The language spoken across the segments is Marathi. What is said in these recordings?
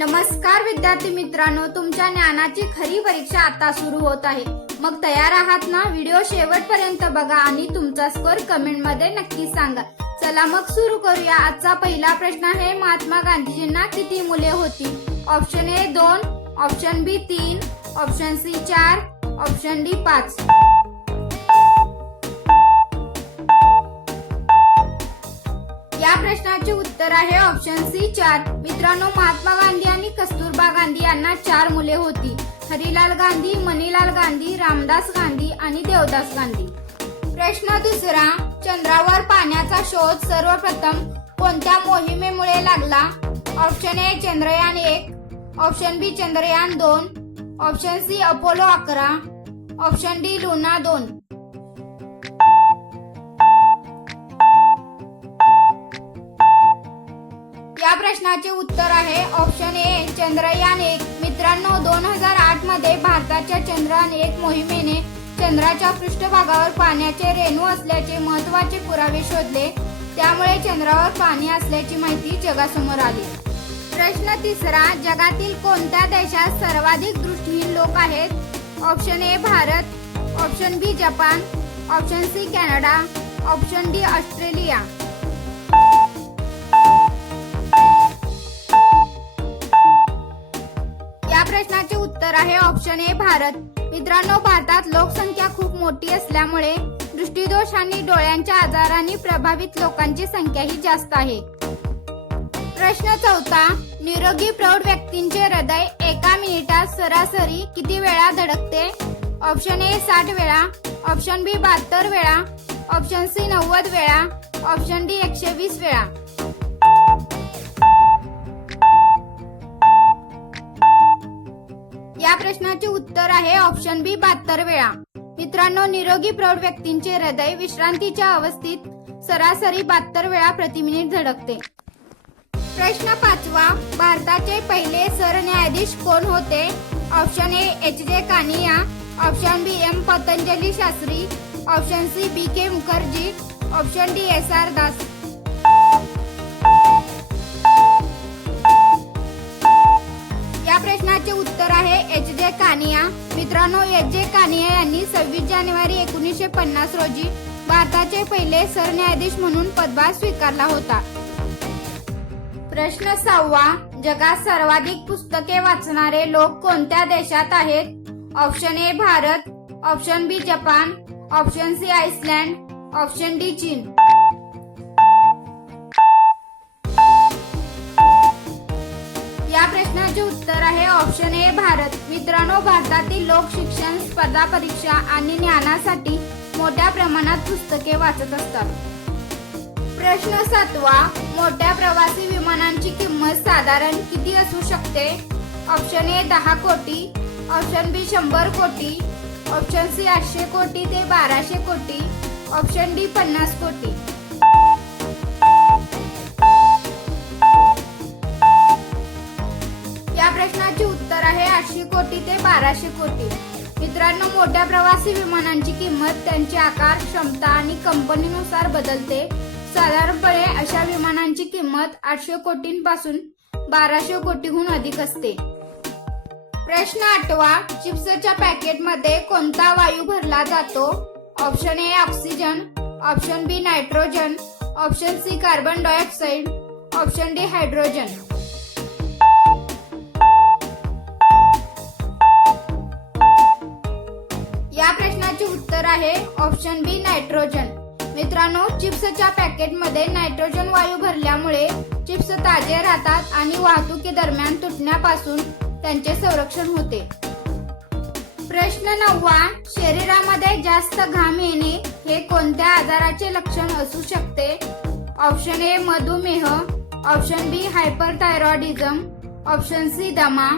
नमस्कार विद्यार्थी मित्रांनो, तुमच्या ज्ञानाची खरी परीक्षा आता सुरू होत आहे. मग तयार आहात ना? व्हिडिओ शेवटपर्यंत बघा आणि तुमचा स्कोर कमेंट मध्ये नक्की सांगा. चला मग सुरू करूया. आजचा पहिला प्रश्न आहे, महात्मा गांधीजींना किती मुले होती? Option A 2, option B 3, option C 4, option D 5. या प्रश्नाचे उत्तर आहे ऑप्शन सी 4. मित्रांनो, महात्मा गांधी आणि कस्तुरबा गांधी यांना 4 मुले होती. हरिलाल गांधी, मणिलाल गांधी, रामदास गांधी आणि देवदास गांधी. प्रश्न दुसरा, चंद्रावर पाण्याचा शोध सर्वप्रथम कोणत्या मोहिमेमुळे लागला? Option A Chandrayaan 1, option B Chandrayaan 2, option C Apollo 11, option D Luna 2. या प्रश्नाचे उत्तर आहे ऑप्शन ए चंद्रयान 1. मित्रांनो, 2008 मध्ये भारताच्या चंद्रयान 1 मोहिमेने चंद्राच्या पृष्ठभागावर पाण्याचे रेणू असल्याचे महत्त्वाचे पुरावे शोधले. त्यामुळे चंद्रावर पाणी असल्याची माहिती जगासमोर आली. प्रश्न तिसरा, जगातील कोणत्या देशात सर्वाधिक दृष्टिहीन लोक आहेत? Option A Bharat, option B Japan, option C Canada, option D Australia. या प्रश्नाचे उत्तर आहे ऑप्शन ए भारत. मित्रांनो, भारतात लोकसंख्या खूप मोठी असल्यामुळे दृष्टिदोष आणि डोळ्यांच्या आजारांनी प्रभावित लोकांची संख्याही जास्त आहे. प्रश्न चौथा, निरोगी प्रौढ व्यक्तींचे हृदय एका मिनिटात सरासरी किती वेळा धडकते? ऑप्शन ए 60 वेळा, ऑप्शन बी 72 वेळा, ऑप्शन सी 90 वेळा, ऑप्शन डी 120 वेळा. या प्रश्नाचे उत्तर आहे ऑप्शन बी 72 वेळा. मित्रांनो, निरोगी प्रौढ व्यक्तींचे हृदय विश्रांतीच्या अवस्थेत सरासरी 72 वेळा प्रति मिनिट धडकते. प्रश्न पाचवा, भारताचे पहिले सरन्यायाधीश कोण होते? Option A H J. Kania, option B M Patanjali Shastri, option C B K. Mukherjee, option D S R. Das. या प्रश्नाचे उत्तर आहे एच.जे. कानिया. मित्रांनो, एच.जे. कानिया यांनी 26 जानेवारी 1950 रोजी भारताचे पहिले सरन्यायाधीश म्हणून पदभार स्वीकारला होता. प्रश्न 6वा, जगात सर्वाधिक पुस्तके वाचणारे लोक कोणत्या देशात आहेत? Option A Bharat, option B Japan, option C Iceland, option D चीन. या प्रश्नाचे उत्तर आहे ऑप्शन ए भारत. मित्रांनो, भारतातील लोक शिक्षण, स्पर्धा परीक्षा आणि ज्ञानासाठी मोठ्या प्रमाणात पुस्तके वाचत असतात. प्रश्न 7वा, मोठ्या प्रवासी विमानांची किंमत साधारण किती असू शकते? ऑप्शन ए 10 कोटी, ऑप्शन बी 100 कोटी, ऑप्शन सी 800 कोटी ते 1200 कोटी, ऑप्शन डी 50 कोटी. या प्रश्नाचे उत्तर आहे 800 कोटी ते 1200 कोटी. मित्रांनो, मोठ्या प्रवासी विमानांची किंमत त्यांचे आकार, क्षमता आणि कंपनीनुसार बदलते. साधारणपणे अशा विमानांची किंमत 800 कोटींपासून 1200 कोटीहून अधिक असते. प्रश्न 8वा, चिप्सच्या पॅकेटमध्ये कोणता वायू भरला जातो? Option A oxygen, option B nitrogen, option C carbon dioxide, option D hydrogen. या प्रश्नाचे उत्तर आहे ऑप्शन बी नायट्रोजन. मित्रांनो, चिप्सच्या पॅकेटमध्ये नायट्रोजन वायू भरल्यामुळे चिप्स ताजे राहतात आणि वाहतुकीदरम्यान तुटण्यापासून त्यांचे संरक्षण होते. प्रश्न 9वा, शरीरामध्ये जास्त घाम येणे हे कोणत्या आजाराचे लक्षण असू शकते? ऑप्शन ए मधुमेह, ऑप्शन बी हायपरथायरॉइडिझम, ऑप्शन सी दमा,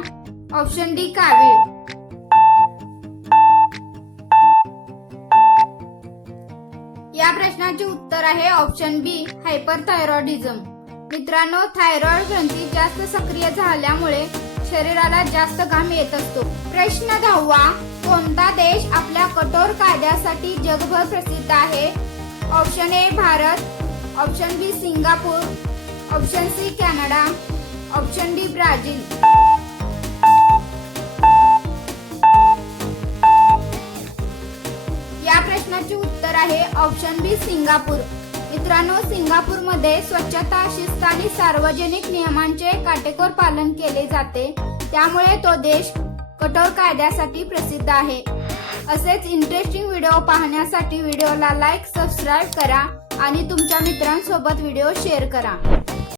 ऑप्शन डी कावीळ. या प्रश्नाचे उत्तर आहे ऑप्शन बी हायपरथायरॉइडिझम. मित्रांनो, थायरॉइड ग्रंथी जास्त सक्रिय झाल्यामुळे शरीराला जास्त घाम येत असतो. प्रश्न 10वा, कोणता देश आपल्या कठोर कायद्यासाठी जगभर प्रसिद्ध आहे? Option A Bharat, option B Singapore, option C Canada, option D Brazil. प्रश्नाचे उत्तर आहे ऑप्शन बी सिंगापूर। मित्रांनो, सिंगापूरमध्ये स्वच्छता, शिस्त आणि सार्वजनिक नियमांचे काटेकोर पालन केले जाते, त्यामुळे तो देश कठोर कायद्यासाठी प्रसिद्ध आहे। असेच इंटरेस्टिंग व्हिडिओ पाहण्यासाठी व्हिडिओला लाईक, सबस्क्राईब करा आणि तुमच्या मित्रांसोबत व्हिडिओ शेअर करा।